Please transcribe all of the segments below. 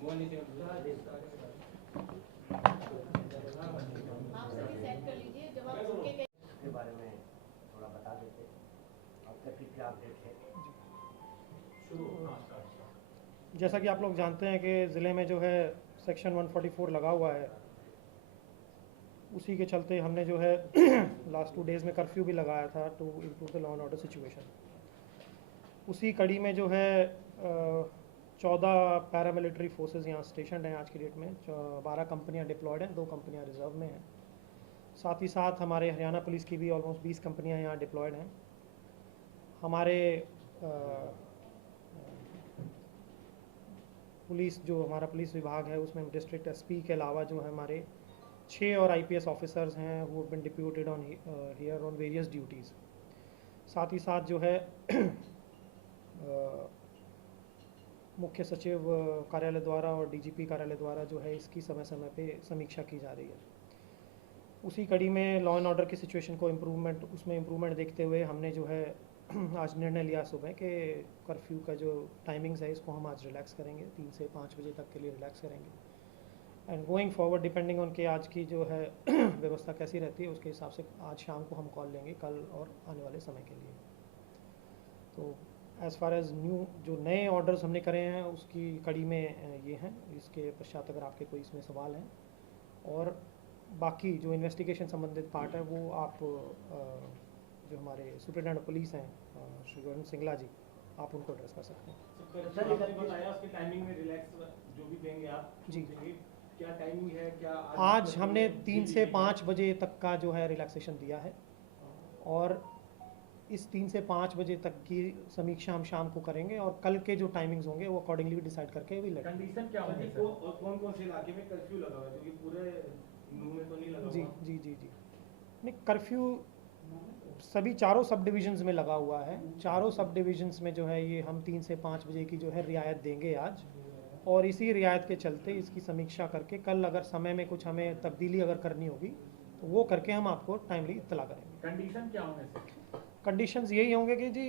Set कर लीजिए जब आप के बारे में थोड़ा बता देते, अब तक की क्या अपडेट है? जैसा कि आप लोग जानते हैं कि ज़िले में जो है सेक्शन 144 लगा हुआ है, उसी के चलते हमने जो है लास्ट 2 डेज़ में कर्फ्यू भी लगाया था to improve the law and order situation. उसी कड़ी में जो है 14 पैरामिलिट्री फोर्सेस यहाँ स्टेशन हैं आज की डेट में। 12 कंपनियाँ डिप्लॉयड हैं, 2 कंपनियाँ रिजर्व में हैं। साथ ही साथ हमारे हरियाणा पुलिस की भी ऑलमोस्ट 20 कंपनियाँ यहाँ डिप्लॉयड हैं। हमारे पुलिस जो हमारा पुलिस विभाग है उसमें डिस्ट्रिक्ट एसपी के अलावा जो है हमारे 6 और आईपीएस ऑफिसर्स हैं वो been deputed on here on various duties. साथ ही साथ जो है मुख्य सचिव कार्यालय द्वारा और डीजीपी कार्यालय द्वारा जो है इसकी समय समय पे समीक्षा की जा रही है। उसी कड़ी में लॉ एंड ऑर्डर की सिचुएशन को इम्प्रूवमेंट देखते हुए हमने जो है आज निर्णय लिया सुबह कि कर्फ्यू का जो टाइमिंग्स है इसको हम आज रिलैक्स करेंगे, 3 से 5 बजे तक के लिए रिलैक्स करेंगे। And going forward depending on के आज की जो है व्यवस्था कैसी रहती है उसके हिसाब से आज शाम को हम कॉल लेंगे कल और आने वाले समय के लिए। तो एज़ फार एज़ न्यू जो नए ऑर्डर्स हमने करे हैं उसकी कड़ी में ये हैं। इसके पश्चात अगर आपके कोई इसमें सवाल हैं और बाकी जो इन्वेस्टिगेशन संबंधित पार्ट है वो आप जो हमारे सुपरिटेंडेंट पुलिस हैं श्री वरुण सिंगला जी, आप उनको एड्रेस कर सकते हैं। सर बताया उसके टाइमिंग में रिलैक्स जो भी देंगे आप जी, क्या टाइमिंग है? क्या आज हमने 3 से 5 बजे तक का जो है रिलैक्सेशन दिया है और इस 3 से 5 बजे तक की समीक्षा हम शाम को करेंगे और कल के जो टाइमिंग्स होंगे वो अकॉर्डिंगली भी डिसाइड करके भी लगेंगे। कंडीशन क्या होगी और कौन कौन से इलाके में कर्फ्यू लगा हुआ है, क्योंकि पूरे नू में तो नहीं लगा हुआ? जी नहीं, कर्फ्यू सभी चारों सब डिविजन्स में लगा हुआ है। चारों सब डिविजन्स में जो है ये हम 3 से 5 बजे की जो है रियायत देंगे आज, और इसी रियायत के चलते इसकी समीक्षा करके कल अगर समय में कुछ हमें तब्दीली अगर करनी होगी तो वो करके हम आपको टाइमली इत्तला करेंगे। कंडीशन क्या होंगे सर? कंडीशंस यही होंगे कि जी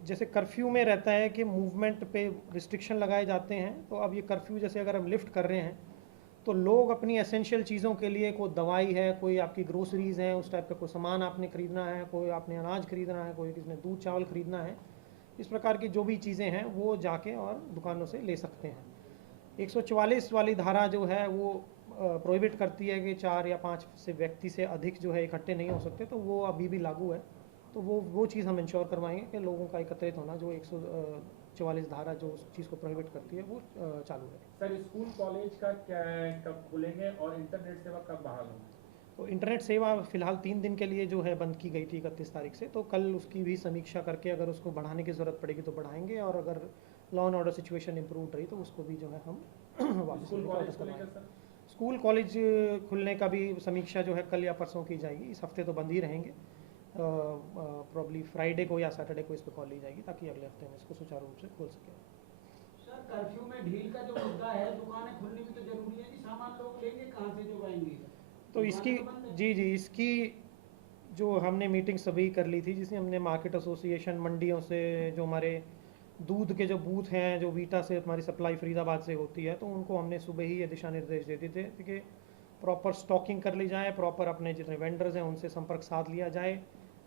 जैसे कर्फ्यू में रहता है कि मूवमेंट पे रिस्ट्रिक्शन लगाए जाते हैं, तो अब ये कर्फ्यू जैसे अगर हम लिफ्ट कर रहे हैं तो लोग अपनी एसेंशियल चीज़ों के लिए, कोई दवाई है, कोई आपकी ग्रोसरीज़ हैं, उस टाइप का कोई सामान आपने ख़रीदना है, कोई आपने अनाज ख़रीदना है, कोई किसी ने दूध चावल ख़रीदना है, इस प्रकार की जो भी चीज़ें हैं वो जाके और दुकानों से ले सकते हैं। 144 वाली धारा जो है वो प्रोहिबिट करती है कि 4 या 5 से व्यक्ति से अधिक जो है इकट्ठे नहीं हो सकते, तो वो अभी भी लागू है। तो वो चीज़ हम इंश्योर करवाएंगे कि लोगों का एकत्रित होना जो 144 धारा जो उस चीज़ को प्रोहिबिट करती है वो चालू है। सर स्कूल कॉलेज का क्या कब खुलेंगे और इंटरनेट सेवा कब बहाल होगी? तो इंटरनेट सेवा फ़िलहाल 3 दिन के लिए जो है बंद की गई थी 31 तारीख से, तो कल उसकी भी समीक्षा करके अगर उसको बढ़ाने की ज़रूरत पड़ेगी तो बढ़ाएंगे, और अगर law and order situation improve रही तो उसको भी जो है हम वापस करवाएंगे। स्कूल कॉलेज खुलने का भी समीक्षा जो है कल या परसों की जाएगी। इस हफ्ते तो बंद ही रहेंगे, प्रॉब्ली फ्राइडे को या सैटरडे को इस पर कॉल ली जाएगी ताकि अगले हफ्ते में इसको सुचारू रूप से खोल सकें। सर कर्फ्यू में ढील का जो मुद्दा है, दुकानें खुलनी भी तो जरूरी है कि सामान लोग लेंगे कहाँ से जो आएंगे? तो इसकी इसकी जो हमने मीटिंग सभी कर ली थी, जिसमें हमने मार्केट एसोसिएशन, मंडियों से, जो हमारे दूध के जो बूथ हैं, जो वीटा से हमारी सप्लाई फरीदाबाद से होती है, तो उनको हमने सुबह ही ये दिशा निर्देश दे दिए थे कि प्रॉपर स्टॉकिंग कर ली जाए, प्रॉपर अपने जितने वेंडर्स हैं उनसे संपर्क साध लिया जाए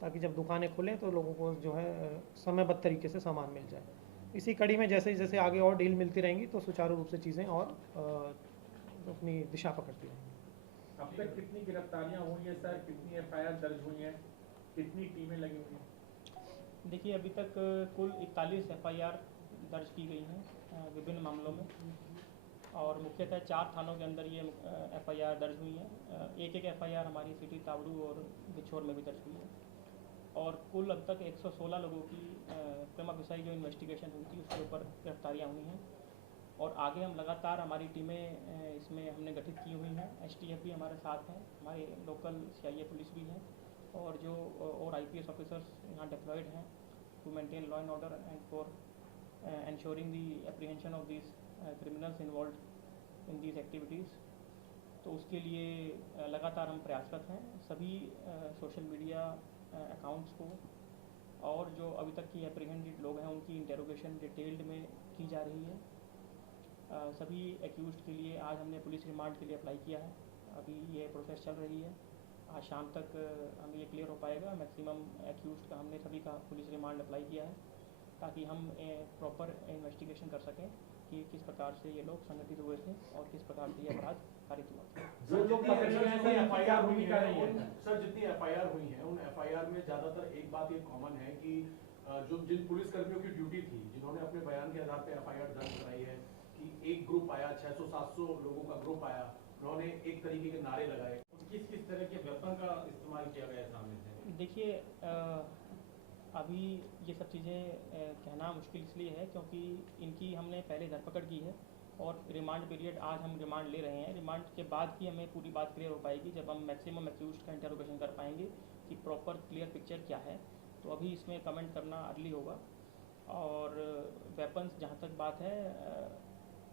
ताकि जब दुकानें खुलें तो लोगों को जो है समयबद्ध तरीके से सामान मिल जाए। इसी कड़ी में जैसे जैसे आगे और डील मिलती रहेंगी तो सुचारू रूप से चीज़ें और अपनी दिशा पकड़ती रहेंगी। अब तक कितनी गिरफ्तारियां हुई हैं सर, कितनी एफआईआर दर्ज हुई हैं, कितनी टीमें लगी हुई हैं? देखिए अभी तक कुल 41 एफआईआर दर्ज की गई हैं विभिन्न मामलों में, और मुख्यतः 4 थानों के अंदर ये एफआईआर दर्ज हुई हैं। एक एफआईआर हमारी सिटी तावड़ू और बिछोर में भी दर्ज हुई है, और कुल अब तक 116 लोगों की प्रेमा विषय जो इन्वेस्टिगेशन हुई थी उसके ऊपर गिरफ्तारियाँ हुई हैं। और आगे हम लगातार हमारी टीमें इसमें हमने गठित की हुई हैं। एसटीएफ भी हमारे साथ हैं, हमारे लोकल सीआईए पुलिस भी हैं, और जो और आईपीएस ऑफिसर्स यहाँ डिप्लॉयड हैं to maintain law and order and for ensuring the apprehension of these criminals involved in these activities। तो उसके लिए लगातार हम प्रयासरत हैं। सभी सोशल मीडिया अकाउंट्स को और जो अभी तक की एप्रीहेंडेड लोग हैं उनकी इंटेरोगेशन डिटेल्ड में की जा रही है। सभी एक्यूज्ड के लिए आज हमने पुलिस रिमांड के लिए अप्लाई किया है। अभी ये प्रोसेस चल रही है। आज शाम तक हमें ये क्लियर हो पाएगा। मैक्सिमम एक्यूज्ड का हमने सभी का पुलिस रिमांड अप्लाई किया है ताकि हम प्रॉपर इन्वेस्टिगेशन कर सकें कि किस प्रकार से ये लोग संगठित हुए थे और किस प्रकार से ये अपराध कारित हुआ था। जो लोग पकड़े गए हैं, सर, एफआईआर हुई भूमिका है नहीं है। सर, जितनी एफआईआर हुई है उन एफआईआर में ज्यादातर एक बात ये कॉमन है कि जो जिन पुलिस कर्मियों की ड्यूटी थी, जिन्होंने अपने बयान के आधार पर एफआईआर दर्ज कराई है कि एक ग्रुप आया, 600-700 लोगों का ग्रुप आया, उन्होंने एक तरीके के नारे लगाए। किस किस तरह के वेपन का इस्तेमाल किया गया सामने से? देखिए, अभी ये सब चीज़ें कहना मुश्किल इसलिए है क्योंकि इनकी हमने पहले धरपकड़ की है और रिमांड पीरियड आज हम रिमांड ले रहे हैं। रिमांड के बाद ही हमें पूरी बात क्लियर हो पाएगी जब हम मैक्सिमम एक्यूज्ड का इंटरोगेशन कर पाएंगे कि प्रॉपर क्लियर पिक्चर क्या है। तो अभी इसमें कमेंट करना अर्ली होगा। और वेपन्स जहाँ तक बात है,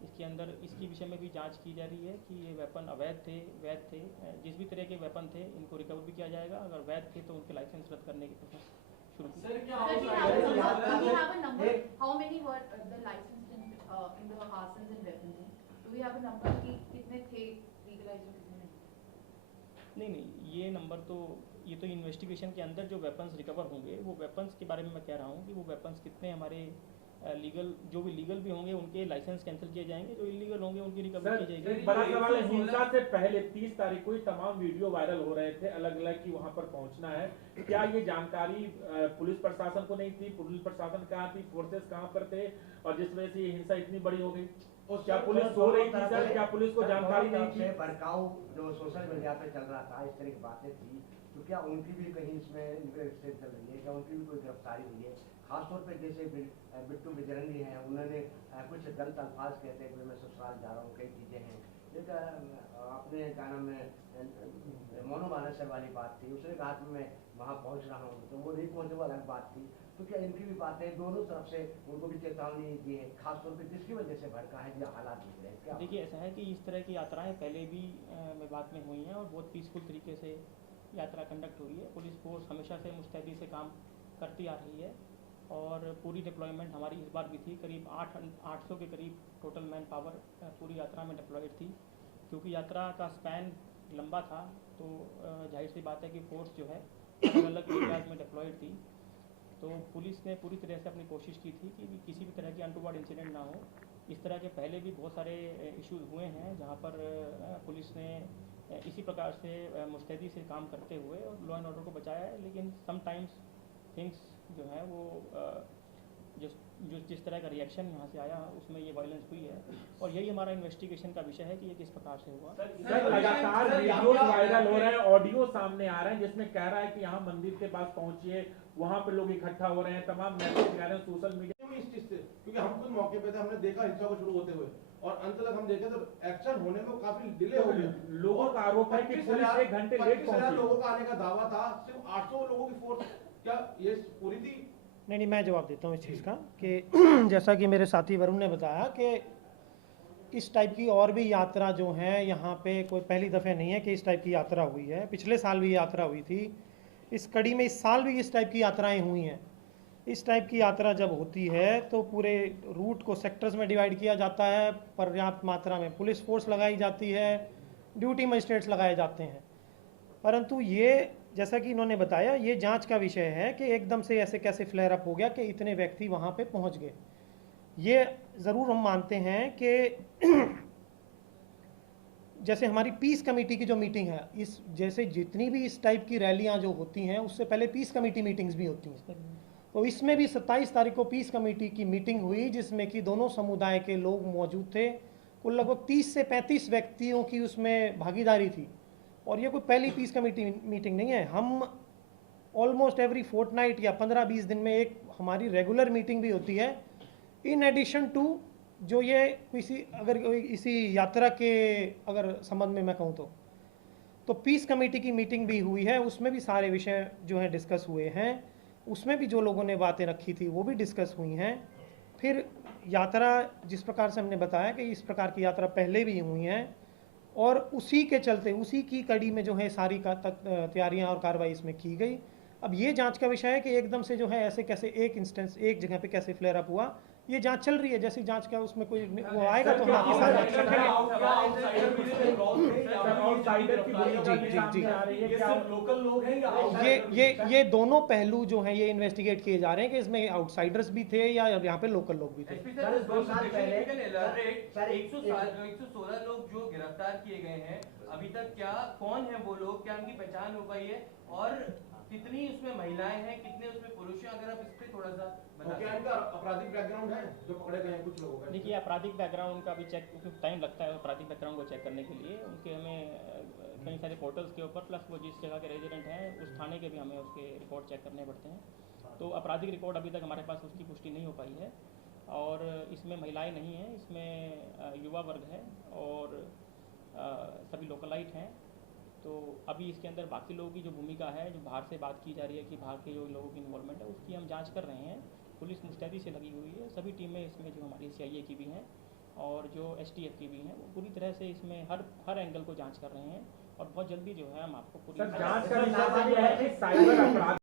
इसके अंदर इसकी विषय में भी जांच की जा रही है कि ये वेपन अवैध थे, वैध थे। जिस भी तरह के वेपन थे इनको रिकवर भी किया जाएगा। अगर वैध थे तो उनके लाइसेंस रद्द करने की प्रोसेस शुरू की। Sir, do we have a number? How many were the licensed in the arsenals and weapons? Do we have a number कि कितने थे legalized और कितने नहीं? नहीं, ये नंबर तो ये तो इन्वेस्टिगेशन के अंदर जो वेपन्स रिकवर होंगे वो वेपन्स के बारे में मैं कह रहा हूँ कि वो वेपन्स कितने हमारे लीगल, जो भी लीगल भी होंगे उनके लाइसेंस कैंसिल किए जाएंगे, जो इलीगल होंगे उनकी रिकवरी की जाएगी। एक बड़ा सवाल है, हिंसा से पहले 30 तारीख को ही तमाम वीडियो वायरल हो रहे थे अलग अलग कि वहां पर पहुंचना है। क्या ये जानकारी पुलिस प्रशासन को नहीं थी? पुलिस प्रशासन कहाँ थी? फोर्सेस कहाँ पर थे? और जिस वजह से ये हिंसा इतनी बड़ी हो गई, क्या पुलिस सो रही थी सर? क्या पुलिस को जानकारी नहीं थी? भड़काऊ जो सोशल मीडिया पे चल रहा था, इस तरह की बातें थी, तो क्या उनकी भी कहीं इसमें इन्वेस्टिगेशन चल रही है? क्या उनकी भी कोई गिरफ्तारी हुई है? खासतौर पे जैसे बिट्टू बजरंगी हैं, उन्होंने कुछ गलत अल्फाज कहते हुए मैं ससुराल जा रहा हूँ, कई चीज़ें हैं। लेकिन आपने क्या नाम है मोनो मानसर वाली बात थी, उसने कहा कि मैं वहाँ पहुँच रहा हूँ, तो वो नहीं पहुँचे वो अलग बात थी। तो क्या इनकी भी बातें दोनों तरफ से उनको भी चेतावनी दी है, खासतौर पे किसकी वजह से भड़का है, जो हालात दिख रहे हैं? क्या देखिए, ऐसा है कि इस तरह की यात्राएं पहले भी मेवात में हुई हैं और बहुत पीसफुल तरीके से यात्रा कंडक्ट हुई है। पुलिस फोर्स हमेशा से मुस्तैदी से काम करती आ रही है और पूरी डिप्लॉयमेंट हमारी इस बार भी थी। करीब 800 के करीब टोटल मैन पावर पूरी यात्रा में डिप्लॉयड थी। क्योंकि यात्रा का स्पैन लंबा था तो जाहिर सी बात है कि फोर्स जो है अलग अलग एरियाज में डिप्लॉयड थी। तो पुलिस ने पूरी तरह से अपनी कोशिश की थी कि किसी भी तरह की अनटूवर्ड इंसिडेंट ना हो। इस तरह के पहले भी बहुत सारे इश्यूज़ हुए हैं जहाँ पर पुलिस ने इसी प्रकार से मुस्तैदी से काम करते हुए और लॉ एंड ऑर्डर को बचाया है। लेकिन समटाइम्स थिंग्स जो है वो जिस तरह का रिएक्शन यहाँ से आया उसमें ये वायलेंस हुई है और यही हमारा इन्वेस्टिगेशन का विषय है कि ये किस प्रकार से हुआ। सर, लगातार वीडियो वायरल हो रहे हैं, ऑडियो सामने आ रहे हैं जिसमें कह रहा है कि यहाँ मंदिर के पास पहुंचिए, वहाँ पे लोग इकट्ठा हो रहे हैं, तमाम मैसेज आ रहे हैं सोशल मीडिया में। इस चीज से क्योंकि हम खुद मौके पे थे, हमने देखा हिंसा को शुरू होते हुए और अंत तक हम देखे तो एक्शन होने में काफी डिले हो गया। लोगों का आरोप है कि पुलिस 1 घंटे लेट 25,000 पहुंची। लोगों का आने का दावा था, सिर्फ 800 लोगों की फोर्स, क्या ये पूरी थी? नहीं, मैं जवाब देता हूँ इस चीज़ का कि जैसा कि मेरे साथी वरुण ने बताया कि इस टाइप की और भी यात्रा जो है यहाँ पे कोई पहली दफ़े नहीं है कि इस टाइप की यात्रा हुई है। पिछले साल भी यात्रा हुई थी, इस कड़ी में इस साल भी इस टाइप की यात्राएं हुई हैं। इस टाइप की यात्रा जब होती है तो पूरे रूट को सेक्टर्स में डिवाइड किया जाता है, पर्याप्त मात्रा में पुलिस फोर्स लगाई जाती है, ड्यूटी मजिस्ट्रेट्स लगाए जाते हैं। परंतु ये जैसा कि इन्होंने बताया, ये जांच का विषय है कि एकदम से ऐसे कैसे फ्लेयर अप हो गया कि इतने व्यक्ति वहाँ पे पहुँच गए। ये ज़रूर हम मानते हैं कि जैसे हमारी पीस कमेटी की जो मीटिंग है, इस जैसे जितनी भी इस टाइप की रैलियाँ जो होती हैं उससे पहले पीस कमेटी मीटिंग्स भी होती हैं। तो इसमें भी 27 तारीख को पीस कमेटी की मीटिंग हुई जिसमें कि दोनों समुदाय के लोग मौजूद थे। कुल लगभग 30 से 35 व्यक्तियों की उसमें भागीदारी थी और ये कोई पहली पीस कमेटी मीटिंग नहीं है। हम ऑलमोस्ट एवरी फोर्टनाइट या 15-20 दिन में एक हमारी रेगुलर मीटिंग भी होती है, इन एडिशन टू जो ये इसी यात्रा के अगर संबंध में मैं कहूँ तो पीस कमेटी की मीटिंग भी हुई है। उसमें भी सारे विषय जो हैं डिस्कस हुए हैं, उसमें भी जो लोगों ने बातें रखी थी वो भी डिस्कस हुई हैं। फिर यात्रा जिस प्रकार से हमने बताया कि इस प्रकार की यात्रा पहले भी हुई हैं और उसी के चलते उसी की कड़ी में जो है सारी तैयारियां और कार्रवाई इसमें की गई। अब ये जांच का विषय है कि एकदम से जो है ऐसे कैसे एक इंस्टेंस एक जगह पे कैसे फ्लेयर अप हुआ, ये जांच चल रही है, जैसी जांच का उसमें कोई वो आएगा तो क्या हम आपके आपका साथ लक्ष्य है? आउटसाइडर की भूमिका भी सामने आ रही है, क्या लोकल लोग हैं या ये दोनों पहलू जो हैं ये इन्वेस्टिगेट किए जा रहे हैं कि इसमें आउटसाइडर्स भी थे या यहाँ पे लोकल लोग भी थे। सर, 2 साल पहले सर 116 लोग जो गिरफ्तार किए गए हैं, अभी तक क्या कौन है वो लोग, क्या उनकी पहचान हो पाई है और कितनी उसमें महिलाएं हैं, कितने उसमें पुरुष हैं, अगर आप इस पे थोड़ा सा बता क्या इनका आपराधिक बैकग्राउंड है जो पकड़े गए हैं कुछ लोगों का? देखिए आपराधिक बैकग्राउंड का भी चेक, क्योंकि टाइम लगता है आपराधिक बैकग्राउंड को चेक करने के लिए, उनके हमें कई सारे पोर्टल्स के ऊपर प्लस वो जिस जगह के रेजिडेंट हैं उस थाने के भी हमें उसके रिकॉर्ड चेक करने पड़ते हैं। तो आपराधिक रिकॉर्ड अभी तक हमारे पास उसकी पुष्टि नहीं हो पाई है और इसमें महिलाएं नहीं हैं, इसमें युवा वर्ग है और सभी लोकलाइट हैं। तो अभी इसके अंदर बाकी लोगों की जो भूमिका है, जो बाहर से बात की जा रही है कि बाहर के जो लोगों की इन्वॉल्वमेंट है उसकी हम जांच कर रहे हैं। पुलिस मुस्तैदी से लगी हुई है, सभी टीमें इसमें जो हमारी सीआईए की भी हैं और जो एसटीएफ की भी हैं वो पूरी तरह से इसमें हर एंगल को जांच कर रहे हैं और बहुत जल्दी जो है हम आपको पूरी सर जांच का विषय तो ये है कि साइबर अपराध